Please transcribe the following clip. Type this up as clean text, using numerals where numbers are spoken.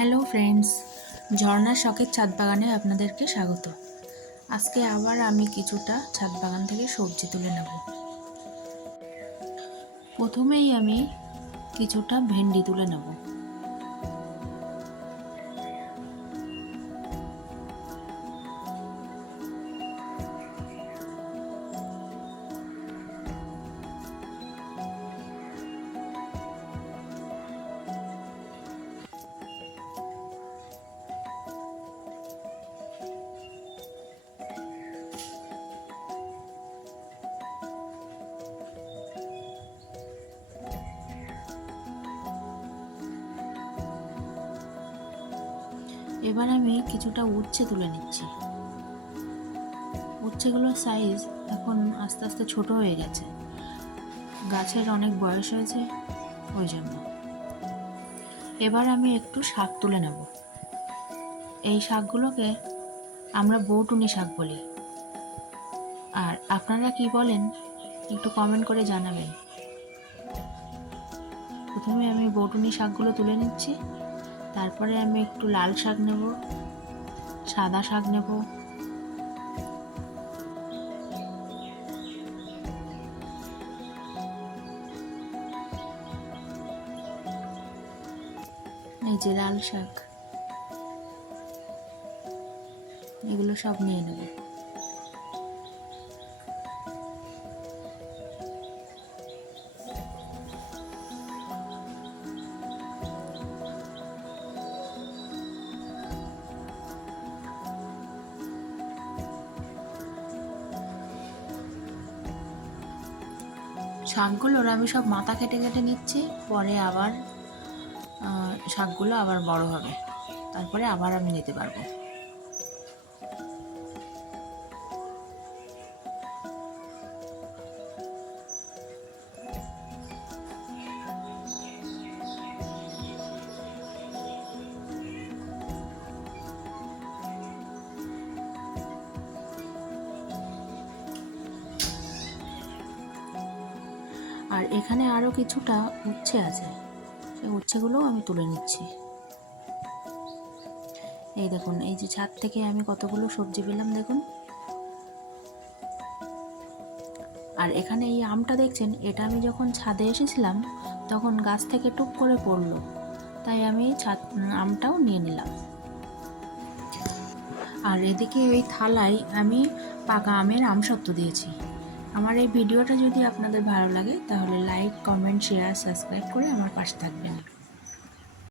Hello friends, ঝর্ণার শখের ছাদ বাগানে আপনাদেরকে স্বাগত। আজকে আবার আমি কিছুটা ছাদ বাগান থেকে সবজি তুলে নেব। প্রথমেই আমি কিছুটা ভেন্ডি তুলে নেব। এবার আমি কিছুটা উচ্ছে তুলে নিচ্ছি। উচ্ছেগুলোর সাইজ এখন আস্তে আস্তে ছোট হয়ে গেছে, গাছের অনেক বয়স হয়েছে ওই জন্য। এবার আমি একটু শাক তুলে নেব। এই শাকগুলোকে আমরা বৌটুনি শাক বলি, আর আপনারা কি বলেন একটু কমেন্ট করে জানাবেন। প্রথমে আমি বৌটুনি শাকগুলো তুলে নিচ্ছি, তারপরে আমি একটু লাল শাক নেব, সাদা শাক নেব, এই যে লাল শাক, এগুলো সব নিয়ে নেব। শাকগুলোর আমি সব মাথা কেটে কেটে নিচ্ছি, পরে আবার শাকগুলো আবার বড় হবে, তারপরে আবার আমি নিতে পারবো। আর এখানে আরও কিছুটা উচ্ছে আছে, সেই উচ্ছেগুলোও আমি তুলে নিচ্ছি। এই দেখুন, এই যে ছাদ থেকে আমি কতগুলো সবজি পেলাম দেখুন। আর এখানে এই আমটা দেখছেন, এটা আমি যখন ছাদে এসেছিলাম তখন গাছ থেকে টুপ করে পড়লো, তাই আমি আমটাও নিয়ে নিলাম। আর এদিকে ওই থালায় আমি পাকা আমের আমসত্ত্ব দিয়েছি। আমার এই ভিডিওটা যদি আপনাদের ভালো লাগে তাহলে লাইক, কমেন্ট, শেয়ার, সাবস্ক্রাইব করে আমার পাশে থাকবেন।